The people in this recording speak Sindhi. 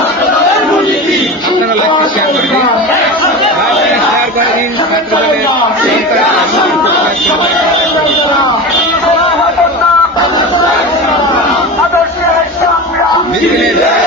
ہمارا لکھیو شارٹ کريو شارٹ کريو پترالے